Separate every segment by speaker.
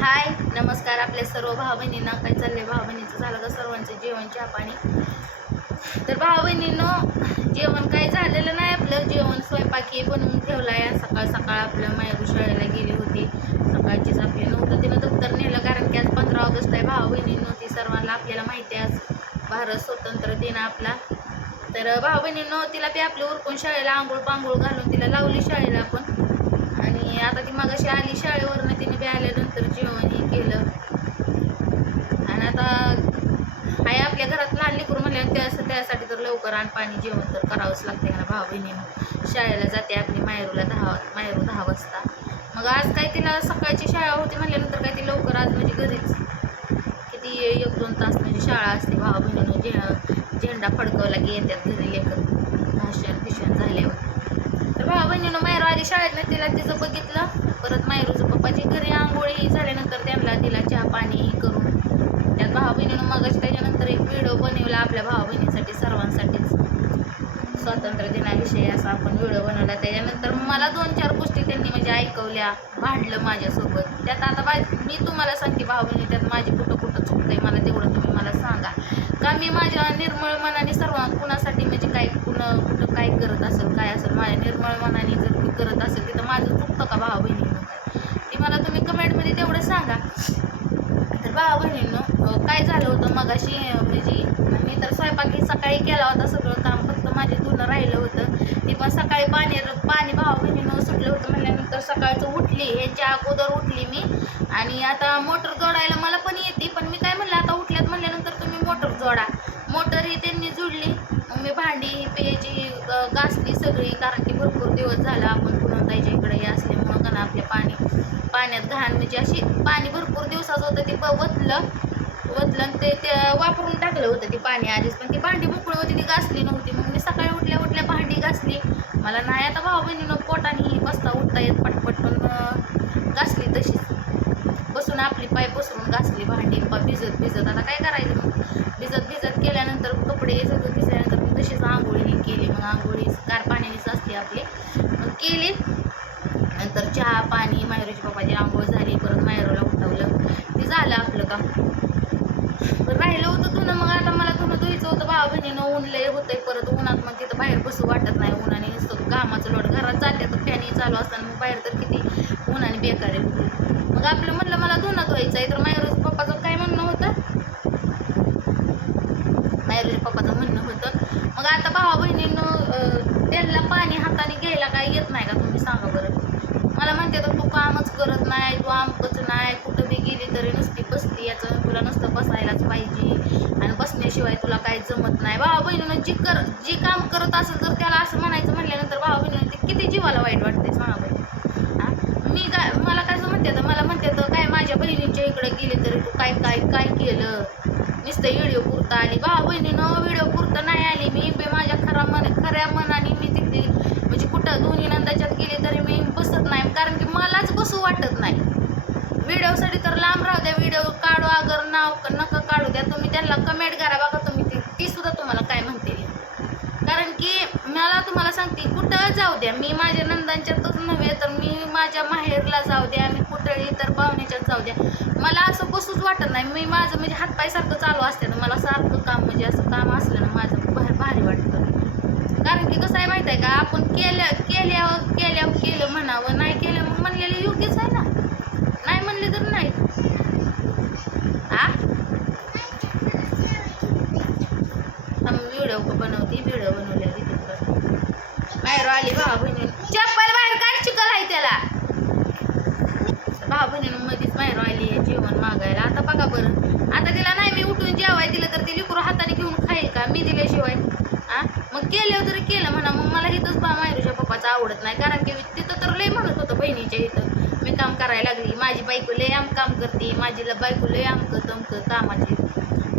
Speaker 1: हाय नमस्कार आपल्या सर्व भाऊ बहिणींना काय चाललंय? भाऊ बहिणीचं झालं का सर्वांचं जेवण चहा पाणी? तर भाऊ बहिणीनं जेवण काय झालेलं नाही आपलं. जेवण स्वयंपाकी बनवून ठेवला आहे सकाळ सकाळ आपलं मायरू शाळेला गेली होती. सकाळचीच आपली नव्हतं. तिनं दप्तर नेलं कारण की आज पंधरा ऑगस्ट आहे. भाऊ बहिणींनो ती सर्वांना आपल्याला माहिती आहे. आज भारत स्वतंत्र दिन आपला. तर भाऊ बहिणीनं तिला ते आपले उरकून शाळेला आंघोळ पांघोळ घालून तिला लावली शाळेला आपण आणि आता ती मागाशी आली शाळेवरनं ती बी आल्यानंतर जेवण हे केलं. आणि आता हाय आपल्या घरात लहान लेकरू म्हणल्यावर त्या त्यासाठी तर लवकर आणि पाणी जेवण तर करावंच लागते ना भाऊ बहिणीनं शाळेला जाते आपली मायरूला दहा मायरू दहा वाजता. मग आज काय तिला सकाळची शाळा होती म्हणल्यानंतर काय ती लवकर आज म्हणजे घरीच. किती एक दोन तास म्हणजे शाळा असते भावा बहिणीनं जे झेंडा फडकवला की येतात घरी लेकर. भाषण भिषण झाल्यावर. तर भाऊ बहिणीनं मायरू आधी शाळेत तिला तिचं बघितलं. परत मायरूचं पप्पाची घरी आंघोळी झाल्यानंतर त्यांना तिला चहा पाणी करून त्यात भाऊ बहिणीनं मगच त्याच्यानंतर एक व्हिडिओ बनवला आपल्या भावा बहिणीसाठी सर्वांसाठीच स्वातंत्र्य दिनाविषयी असा आपण व्हिडिओ बनवला. त्याच्यानंतर मला दोन चार गोष्टी त्यांनी म्हणजे ऐकवल्या भांडलं माझ्यासोबत. त्यात आता बा मी तुम्हाला सांगते भाऊ बहिणी त्यात माझी कुठं कुठं चुकतंय मला तेवढं तुम्ही मला सांगा. का मी माझ्या निर्मळ मनाने सर्व कुणासाठी म्हणजे काय कुणं कुठं काय करत असेल काय असेल माझ्या निर्मळ मनाने जर मी करत असेल तिथं माझं चुकतं का भाऊ बहिणी ते मला तुम्ही कमेंटमध्ये तेवढं सांगा. तर भावा बहिणींनो काय झालं होतं मगाशी म्हणजे मी तर स्वयंपाकी सकाळी केला होता सगळं काम फक्त माझे धुणं राहिलं होतं. ती पण सकाळी पाणी पाणी भावा बहिणीनं सुटलं होतं म्हणल्यानंतर सकाळचं उठली ह्याच्या अगोदर उठली मी. आणि आता मोटर जोडायला मला पण येते पण मी काय म्हणलं आता उठल्यात म्हणल्यानंतर तुम्ही मोटर जोडा. मोटर ही त्यांनी जुडली. मी भांडी पेयाची अ, घासली सगळी कारण की भरपूर दिवस झाला आपण पुन्हा ताईच्या इकडे हे असल्यामुळं का ना आपल्या पाणी पाण्यात घाण म्हणजे अशी पाणी भरपूर दिवसाचं होतं ते ब- वतलं. वतलं आणि ते ते वापरून टाकलं होतं ते पाणी आधीच. पण ती भांडी मोकळी होती ती घासली नव्हती. मग मी सकाळी उठल्या उठल्या भांडी घासली. मला नाही आता भाऊ बहिणीनं पोटाने बसता उठता येत पटपट पण घासली तशीच. बसून आपली पाय पसरून घासली भांडी. प- भिजत भिजत. आता काय करायचं मग? भिजत भिजत केल्यानंतर कपडे सगळं भिजल्यानंतर मी तशीच आंघोळी केली. मग आंघोळी गार पाण्यानेच असते आपली. मग केली. नंतर चहा पाणी मायरूच्या पप्पाची आंघोळ झाली परत मायरूला उठवलं. ते झालं आपलं का राहिलं होतं धुणं मग आता मला धुणं धुयचं होतं. भावा बहिणीनं ऊन लय होतंय. परत उन्हात मग तिथं बाहेर बसू वाटत नाही. उन्हाने नुसतं कामाचं लोट घरात चालले तर फॅनही चालू असताना मग बाहेर तर किती उन्हाने बेकार आहे. मग आपलं म्हणलं मला धुणं धुवायचं आहे तर मायरूच्या पप्पाचं काय म्हणणं होतं? मायरूच्या पप्पाचं म्हणणं होतं. मग आता भावा बहिणीनं अं, त्यांना पाणी हाताने घ्यायला काय येत नाही का? तुम्ही सांगा बरं. मला म्हणते तर तू कामच करत नाही तू आमकच नाही कुठं बी गेली तरी नुसती बसती याचं तुला नुसतं बसायलाच पाहिजे. आणि बसण्याशिवाय तुला काही जमत नाही. भावा बहिणीनं जी कर जी काम करत असेल तर त्याला असं म्हणायचं म्हटल्यानंतर भावा बहिणीनं ते किती जीवाला वाईट वाटते सांगा बहिणी. मी काय मला काय म्हणते तर मला म्हणते तर काय माझ्या बहिणींच्या इकडे गेली तरी तू काय काय काय केलं? नुसतं व्हिडिओ पुरता आली. भावा बहिणीनं व्हिडिओ पुरतं नाही आली. मी बी माझ्या खरा मन खऱ्या मनाने मी तिथे म्हणजे कुठं दोन्ही नंदाच्यात गेली तरी मी बसत नाही कारण की मलाच बसू वाटत नाही व्हिडिओसाठी तर लांब राहू द्या व्हिडिओ काढू अगर नाव क- नका काढू द्या तुम्ही त्यांना कमेंट करा बघा तुम्ही ती ती सुद्धा तुम्हाला काय म्हणते कारण कुणाला मला तुम्हाला सांगते कुठं जाऊ द्या. मी माझ्या नंदांच्यातच नव्हे तर मी माझ्या माहेरला जाऊ द्या मी कुठंही तर पाहुण्याच्यात जाऊ द्या. मला असं बसूच वाटत नाही. मी माझं म्हणजे हातपाय सारखं चालू असते ना मला सारखं काम म्हणजे असं काम असलं ना माझं बाहेर भारी वाटतं. कारण की कसं आहे माहीत आहे का आपण केल्या केल्यावर केल्यावर केलं म्हणावं नाही केलं मग म्हणलेलं योग्यच आहे ना नाही म्हणले तर नाही आ व्हिडिओ बनवती व्हिडिओ बनवल्या तिथे बाहेर आली भावा बहिणी चप्पल बाहेर काढ चिकल आहे त्याला. भावा बहिणीनं मध्येच बाहेर आली आहे जेवण मागायला. आता बघा बरं. आता तिला नाही मी उठून जेवाय दिलं तर ती लिकरू हाताने घेऊन खाईल का? मी दिल्याशिवाय. हा मग केलं तरी केलं म्हणा. मग मला इथंच बा मायरूच्या पप्पाचं आवडत नाही. कारण की तिथं तर लय म्हणत होतं बहिणीच्या इथं. मी काम करायला लागली. माझी बायको लय आम काम करते. माझी ल- बायको लय आमक तमकं कामाची.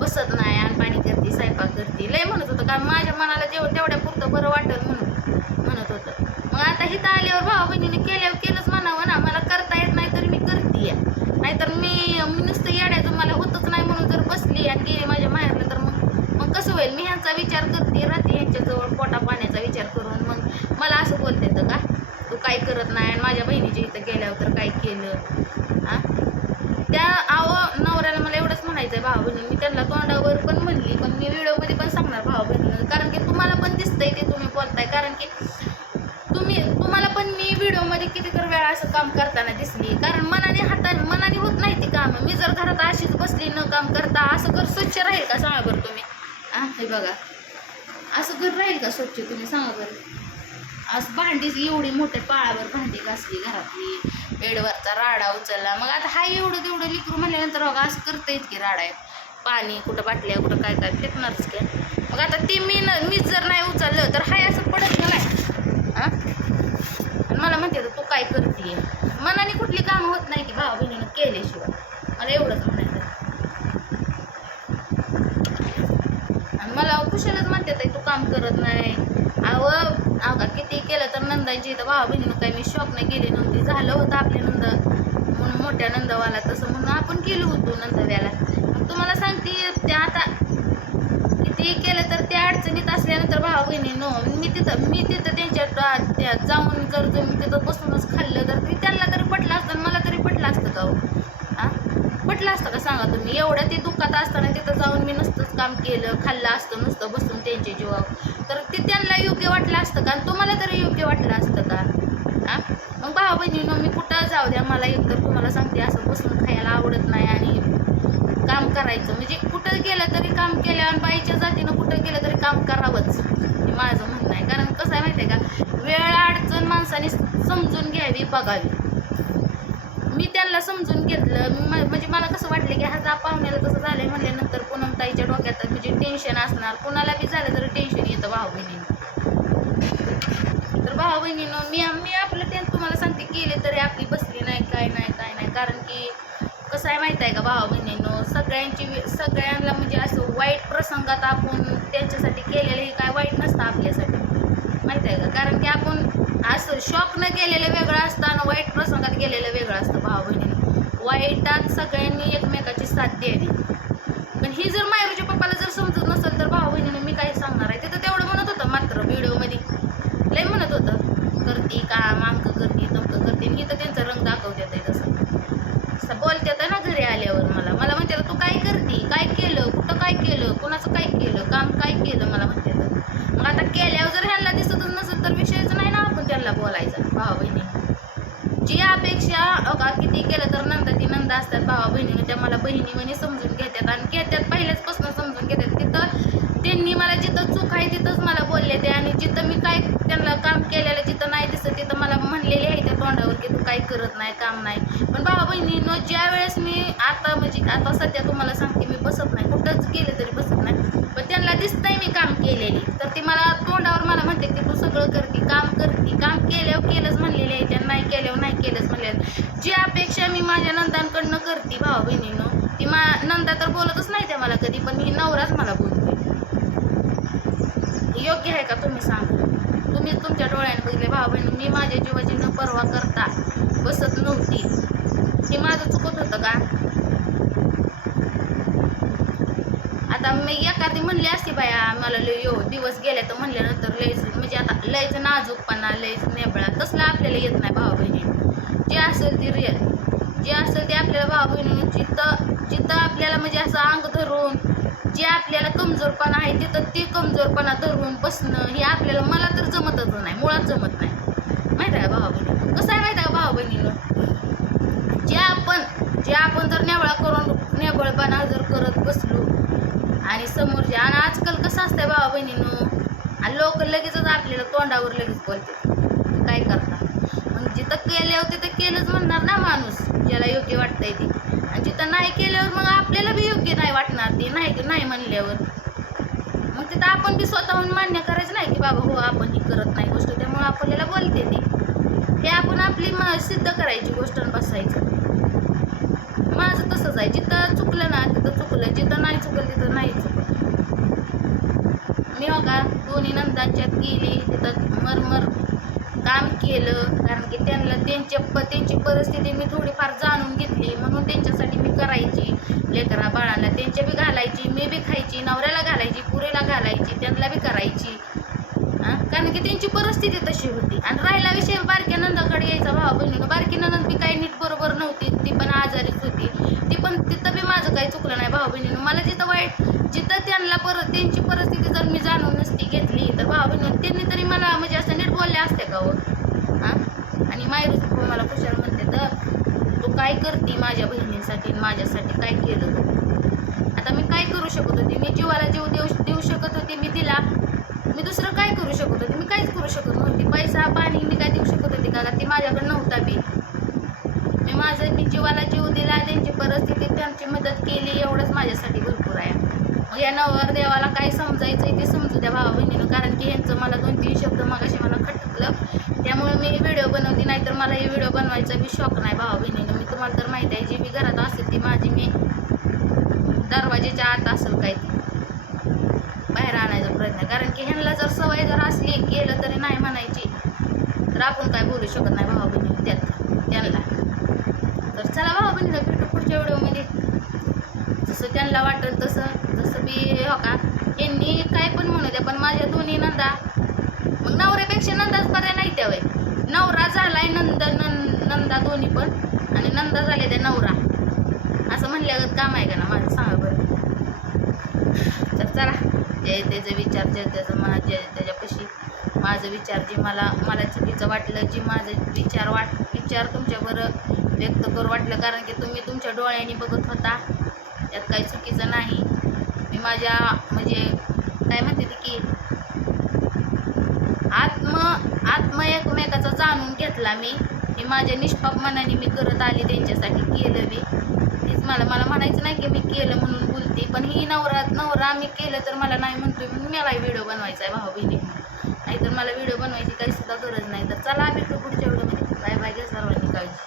Speaker 1: बसत नाही आणि पाणी करते स्वयंपाक करते. लय म्हणत होतं कारण माझ्या मनाला जेव तेवढ्या पुरतं बरं वाटत म्हणून म्हणत होतं. मग आता हिथं आल्यावर भाऊ बहिणीने केल्यावर केलंच म्हणावं ना मला करता येत नाही तर मी करते नाहीतर मी मी नुसतं येड्याचं मला होतच नाही म्हणून जर बसली आणि गेली माझ्या माहेरला तर मग मग कसं होईल? मी ह्यांचा विचार करते राहते यांच्याजवळ पोटा पाण्याचा विचार करून. मग मला असं बोलते तर का? तू काय करत नाही आणि माझ्या बहिणीच्या इथं गेल्यावर तर काय केलं. हां त्या आव नवऱ्याला मला एवढंच म्हणायचं आहे भाऊ बहिणी मी त्यांना तोंडावर पण म्हणली पण मी व्हिडिओमध्ये पण सांगणार भाऊ बहिणी. कारण की तुम्हाला पण दिसतंय ते तुम्ही बोलताय कारण की तुम्ही तुम्हाला पण मी व्हिडिओमध्ये किती तर वेळा असं काम करताना दिसली. कारण मनाने हाताने मनाने होत नाही ती कामं. मी जर घरात अशीच बसली न काम करता असं कर स्वच्छ राहील का? सांगा बरं तुम्ही. हे बघा. असं घर राहील का स्वच्छ? तुम्ही सांगा बरं. असं भांडीच एवढी मोठे पाळावर भांडी घासली घरातली. बेडवरचा राडा उचलला. मग आता हा एवढं तेवढं लिकरू म्हणल्यानंतर बघा असं करता येत की राडा पाणी कुठं बाटल्या कुठं काय काय फेकणारच की. मग आता ती मी न मीच जर नाही उचललं तर हाय असं पडत ना नाही हां? मला म्हणते तू काय करते मनाने कुठली कामं होत नाही की भावा बहिणीनं केल्याशिवाय. मला एवढंच म्हणायचं आणि मला कुशलच म्हणते तू काम करत नाही. अहो अवघा किती केलं तर नंदाची तर भावा बहिणीनं काही मी शॉप नाही केली. नव्हती झालं होतं आपली नंद. म्हणून मोठ्या नंदवाला तसं म्हणून आपण केलं होतो नंदव्याला. मग तुम्हाला सांगते ते आता किती केलं तर त्या अडचणीत असल्यानंतर भावा बहिणीनो मी तिथं मी तिथं त्यांच्या त्या जाऊन जर तुम्ही तिथं बसूनच खाल्लं तर ते त्यांना तरी पटलं असतं मला तरी पटलं असतं का हो? हां पटलं असतं का सांगा तुम्ही? एवढं ते दुःखात असताना तिथं जाऊन मी नुसतंच काम केलं खाल्लं असतं नुसतं बसून त्यांच्या जीवावर. तर ते त्यांना योग्य वाटलं असतं का? आणि तुम्हाला तरी योग्य वाटलं असतं का? हां? मग भावा बहिणीनं मी कुठं जाऊ द्या मला एकतर तुम्हाला सांगते असं बसून खायला आवडत नाही आणि काम करायचं. म्हणजे कुठं गेलं तरी काम केलं आणि बाईच्या जातीनं कुठं गेलं तरी काम करावंच हे माझं म्हणणं आहे. कारण कसं आहे माहिती आहे का? वेळ अडचण माणसाने समजून घ्यावी बघावी. मी त्यांना समजून घेतलं. म्हणजे मला कसं वाटलं की हा जा पाहुण्याला तसं झालंय म्हणल्यानंतर डोक्यात म्हणजे टेन्शन असणार. कुणाला बी झालं तर टेन्शन येतं भाऊ बहिणीनं तर भाऊ बहिणीनं मी मी आपलं ते तुम्हाला सांगते केले तरी आपली बसली नाही काय नाही काय नाही. कारण की कसं आहे माहिती आहे का भाऊ बहिणीनं सगळ्यांची सगळ्यांना म्हणजे असं वाईट प्रसंगात आपण त्यांच्यासाठी केलेलं हे काय वाईट नसतं आपल्यासाठी. माहिती आहे का? कारण की आपण असं शॉक न केलेलं वेगळं असतं आणि वाईट प्रसंगात गेलेलं वेगळं असतं भाऊ बहिणीनं वाईटात सगळ्यांनी एकमेकाची साथ द्यावी. ही जर मायरूच्या पप्पाला जर समजत नसेल तर भाऊ बहिणीनं मी काही सांगणार आहे? तिथं तेवढं म्हणत होतं मात्र व्हिडिओमध्ये. लय म्हणत होतं करते का अंक करते तमकं करते? मी तर त्यांचा रंग दाखवत्यात आहे तसं. असं बोलतात ना घरी आल्यावर मला. मला म्हणते तू काय करते? काय केलं? कुठं काय केलं? कुणाचं काय केलं? काम काय केलं? मला म्हणते मग आता केल्यावर जर ह्यांना दिसतच नसेल तर विषयच नाही ना आपण त्यांना बोलायचं भाऊ बहिणी. जी अपेक्षा अगा किती केलं तर नंदा ती नंदा असतात भावा बहिणीने त्या मला बहिणी म्हणे समजून घेतात आणि घेतात पहिल्याचपासून समजून घेतात तिथं त्यांनी मला जिथं चूक आहे तिथंच मला बोलले ते आणि जिथं मी काय त्यांना काम केलेलं जिथं नाही दिसत तिथं मला म्हणलेले आहे त्या तोंडावर की तू काही करत नाही काम नाही. पण भावा बहिणीनं ज्या वेळेस मी आता म्हणजे आता सध्या तुम्हाला सांगते मी बसत नाही. कुठंच गेले तरी बसत नाही. पण त्यांना दिसतंय मी काम केलेली. तर ती मला तोंडावर मला म्हणते की तू सगळं करते काम करते. काम केल्यावर केलंच म्हणलेले आहे. त्या नाही केल्यावर नाही केलंच म्हणलेलं. जी अपेक्षा मी माझ्या नंदांकडनं करते भावा बहिणीनं नंदा तर बोलतच नाही ते मला कधी पण मी नवराच मला बोलते. योग्य आहे का तुम्ही सांगा? तुम्ही तुमच्या डोळ्याने बघितले भाऊ बहिणी मी माझ्या जीवाची न पर्वा करता बसत नव्हती. हे माझं चुकत होतं का? आता मी एखादी म्हणली असती बाया मला लय यो दिवस गेले तर म्हणल्यानंतर लयच म्हणजे आता लयच नाजूकपणा लयच नेबळा तसला आपल्याला येत नाही भावा बहिणी. जे असेल ती रिअल जे असेल ते आपल्याला भाऊ बहिणीची तर जिथं आपल्याला म्हणजे असं अंग धरून जे आपल्याला कमजोरपणा आहे तिथं ते कमजोरपणा धरून बसणं हे आपल्याला मला तर जमतच नाही मुळात जमत नाही. माहीत आहे का भावा बहिणी? कसं आहे माहीत आहे का भावा बहिणीनं? जे आपण जे आपण जर नेवळा करून नेबळपणा जर करत बसलो आणि समोरच्या आणि आजकाल कसं असतंय भावा बहिणीनं? लोक लगेचच आपल्याला तोंडावर लगेच बोलते काय करता मग जिथं केल्यावर तिथं केलंच म्हणणार ना माणूस ज्याला योग्य वाटतंय ते. तिथं नाही केल्यावर मग आपल्याला बी योग्य नाही वाटणार ते नाही नाही म्हणल्यावर. मग तिथं आपण बी स्वतःहून मान्य करायचं नाही की बाबा हो आपण ही करत नाही गोष्ट त्यामुळे आपल्याला बोलते ती. हे आपण आपली म सिद्ध करायची गोष्ट बसायची बसायचं. माझं तसंच आहे जिथं चुकलं ना तिथं चुकलं जिथं नाही चुकलं तिथं नाही चुकलं. मी बघा दोन्ही नंदांच्यात गेली तिथं मरमर काम केलं कारण की त्यांना त्यांच्या प त्यांची परिस्थिती मी थोडीफार जाणून घेतली. म्हणून त्यांच्यासाठी मी करायची. लेकरा बाळाला त्यांच्या बी घालायची मी बी खायची नवऱ्याला घालायची पुरेला घालायची त्यांना बी करायची. कारण की त्यांची परिस्थिती तशी होती. आणि राहिला विषय बारक्या नंदाकडे यायचा भावा बहिणीनं. बारकी नंद बी काही नीट बरोबर नव्हती. ती पण आजारीच होती. ती पण तिथं बी माझं काही चुकलं नाही भाऊ बहिणीनं. मला जिथं वाईट जिथं त्यांना परत त्यांची परिस्थिती जर मी जाणून नसती घेतली तर भाऊ बहिणी त्यांनी तरी मला म्हणजे असं नीट बोलले असते का हो हां आणि मायरूच मला कुशाल म्हणते तर तू काय करते माझ्या बहिणींसाठी आणि माझ्यासाठी काय केलं आता मी काय करू शकत होते? मी जीवाला जीव देऊ देऊ शकत होते मी तिला मी दुसरं काय करू शकत होते? मी काहीच करू शकत नव्हती. पैसा पाणी मी काय देऊ शकत होते का? ती माझ्याकडे नव्हता बी. मी माझं मी जीवाला जीव दिला त्यांची परिस्थिती त्यांची मदत केली एवढंच माझ्यासाठी भरपूर आहे. मग या नवर देवाला काय समजायचं ते समजू द्या भावा बहिणीनं कारण की यांचं मला दोन तीन शब्द मागाशी मला खटकलं. त्यामुळे मी व्हिडिओ बनवते नाहीतर मला हे व्हिडिओ बनवायचा बी शौक नाही भावा बहिणी तुम्हाला तर माहिती आहे जी मी घरात असेल ती माझी मी दरवाजेच्या आत असेल काय ती. बाहेर आणायचा प्रयत्न. कारण की ह्यांना जर सवय जर असली गेलं तरी नाही म्हणायची. तर आपण काय बोलू शकत नाही भावा बहिणी त्यात त्यांना. तर चला भावा बहिणीला भेटू पुढच्या व्हिडिओमध्ये. जसं त्यांना वाटेल तसं जसं मी हो का यांनी काय पण म्हणू द्या पण माझ्या दोन्ही नंदा मग नवऱ्यापेक्षा नंदाच पर्याय नाही त्यावे नवरा झालाय नंद नंदा दोन्ही पण. नंदा झाले ते नवरा. असं म्हणल्यागत काम आहे का ना माझं? सांगा बरं. तर चला जे त्याचं विचार जे त्याचं मा जे त्याच्यापाशी माझं विचार जे मला मला चुकीचं वाटलं जे माझं विचार वाट विचार तुमच्याबरोबर व्यक्त करू वाटलं. कारण की तुम्ही तुमच्या डोळ्यांनी बघत होता. त्यात काही चुकीचं नाही. मी माझ्या म्हणजे काय म्हणते की आत्म आत्म एकमेकाचा जाणून घेतला मी. माझ्या निष्पाप मनाने मी करत आली त्यांच्यासाठी केलं मी तेच मला मला म्हणायचं नाही की मी केलं म्हणून बोलते पण ही नवरा नवरा मी केलं तर मला नाही म्हणतोय म्हणून मला व्हिडिओ बनवायचा आहे भाऊ बहिणी. नाहीतर मला व्हिडिओ बनवायची काही सुद्धा गरज नाही. तर चला भेटू पुढच्या व्हिडिओमध्ये बाय बाय घ्या सर्वांनी काळजी.